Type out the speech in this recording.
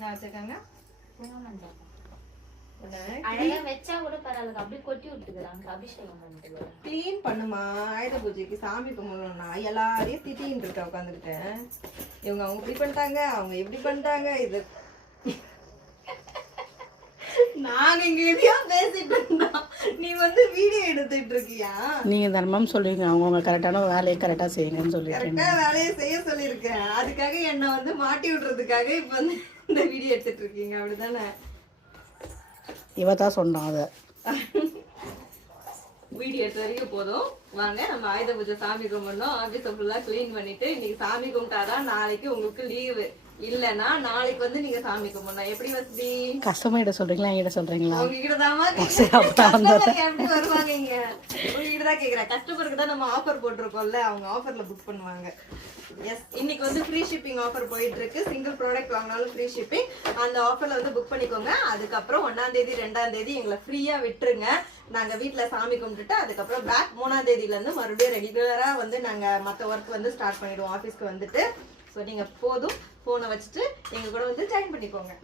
நான் வச்சிருக்காங்க அழகா வச்சா கூட பரவாயில்ல, அப்படியே கொட்டி விட்டுக்கிறாங்க. அபிஷேகம் பண்ணிட்டு கிளீன் பண்ணுமா. ஆயுத பூஜைக்கு சாமி கும்பிடணும்னா எல்லாரையும் திட்டின்னு இருக்க உட்காந்துக்கிட்டேன். இவங்க அவங்க இப்படி பண்ணிட்டாங்க, அவங்க எப்படி பண்ணிட்டாங்க. இது நாங்க இங்க எதையா பேசிட்டு இருந்தோம், நீ வந்து வீடியோ எடுத்துட்டு இருக்கியா? நீங்க தர்மம் சொல்றீங்க, அவங்க கரெக்டான வேலையை கரெக்டா செய்யணும்னு சொல்லிட்டு கரெக்டா வேலையை செய்ய சொல்லியிருக்கேன். அதுக்காக என்ன வந்து மாட்டி விடுறதுக்காக இப்ப வந்து இந்த வீடியோ எடுத்துட்டு இருக்கீங்க, அப்படிதானே? இவதான் சொன்னான் அத. வீடியோ எடுத்த வரைக்கும் போதும். வாங்க நம்ம ஆயுத பூஜை சாமி கும்பிடணும். ஆபீஸை ஃபுல்லா கிளீன் பண்ணிட்டு இன்னைக்கு சாமி கும்பிட்டாதான் நாளைக்கு உங்களுக்கு லீவு. இல்லன்னா நாளைக்கு வந்து நீங்க சாமி கும்பிடணும். எப்படி வசதி? கஸ்டமர்கிட்ட சொல்றீங்களா என்கிட்ட சொல்றீங்களா? உங்ககிட்ட தான் எப்படி வருவாங்க இங்க? உங்ககிட்ட தான் கேக்குறேன். கஸ்டமருக்கு தான் நம்ம ஆஃபர் போட்டிருக்கோம்ல, அவங்க ஆஃபர்ல புக் பண்ணுவாங்க. எஸ், இன்னைக்கு வந்து ஃப்ரீ ஷிப்பிங் ஆஃபர் போயிட்டு இருக்கு. சிங்கிள் ப்ராடக்ட் வாங்கினாலும் ஃப்ரீ ஷிப்பிங். அந்த ஆஃபர்ல வந்து புக் பண்ணிக்கோங்க. அதுக்கப்புறம் 1ஆம் தேதி 2ஆம் தேதி எங்களை ஃப்ரீயா விட்டுருங்க. நாங்க வீட்டுல சாமி கும்பிட்டுட்டு அதுக்கப்புறம் பேக் 3ஆம் தேதியில இருந்து மறுபடியும் ரெகுலரா வந்து நாங்க மத்த ஒர்க் வந்து ஸ்டார்ட் பண்ணிடுவோம் ஆபீஸ்க்கு வந்துட்டு. ஸோ நீங்க போதும் போனை வச்சுட்டு எங்க கூட வந்து ஜாயின் பண்ணிக்கோங்க.